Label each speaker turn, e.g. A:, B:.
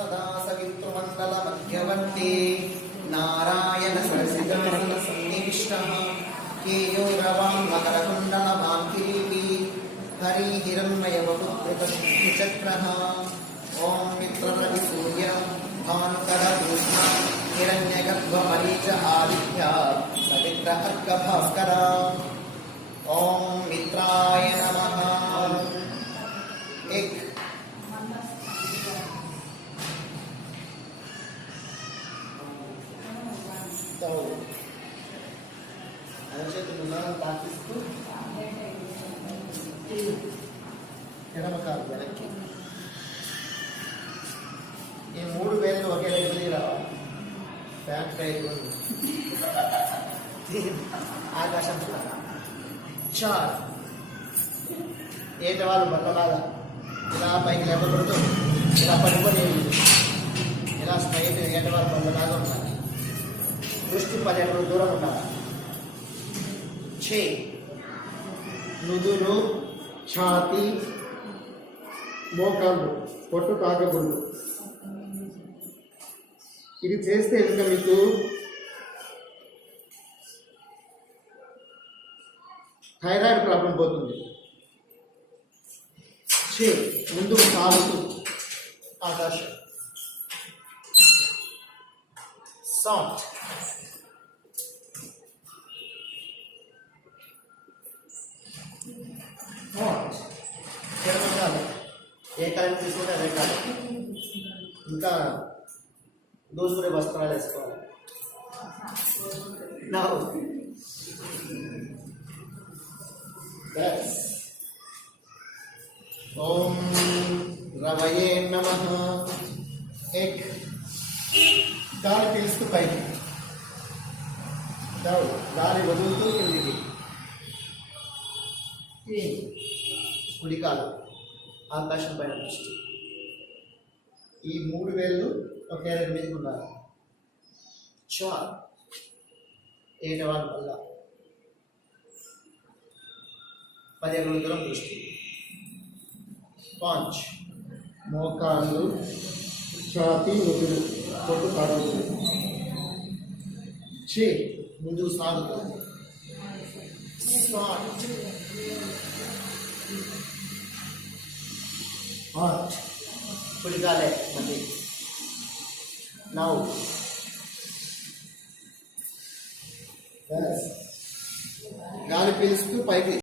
A: సదా సవితృమండల మధ్యవర్తి నారాయణ సరసిజాన సన్నివిష్ట కేయూరవాన్ మకరకుండల మాంకిరీటి హరి హిరణ్మయవపుత్రిక చక్ర ఓం तो అరచేతులు పాటిస్తూ ఎడమకాలు వెనక్కి. ఈ మూడు వేలు ఒకే దగ్గర రావాలి బ్యాక్ సైడ్ ఆకాశం చూడాలి. చార్ ఏట వాళ్ళు బట్టలాగా ఇలా పైకి లేపకూడదు. ఇలా పడుకొని ఇలా స్ట్రైట్ ఏట వాళ్ళు బండలాగా ఉన్నారు దృష్టి పది దూరం ఉండాలి? చే నుదురు ఛాతి మోకాళ్ళు పొట్టు తాగకూడదు ఇది చేస్తే ఇంకా మీకు థైరాయిడ్ ప్రాబ్లం పోతుంది. చే ముందుకు సాగుతూ ఆకాశం. సాఫ్ట్. ఏ కాలం తీసుకుంటే అదే కాదు ఇంకా దోసుకునే వస్త్రాలు వేసుకోవాలి. నా Yes. ఓం రవయే నమ. ఎక్ గాలి పీలుస్తూ పైకి. గాలి వదులుతూ కిందికి. ఇన్. ఆకాశం పైన దృష్టి. ఈ మూడు వేళ్ళు ఒకే రెండు మీదకి ఉండాలి? చార్ ఏటవాళ్ళ వల్ల. పదిహేను అడుగుల దూరం దృష్టి. పాంచ్. మోకాళ్ళు ఛాతి నుదురు పొట్టు కాడు చే ముందుకు సాగుతుంది. సాట్ హాట్ కుడికాలే మళ్ళీ నౌ గాలి పీలుస్తూ పైకి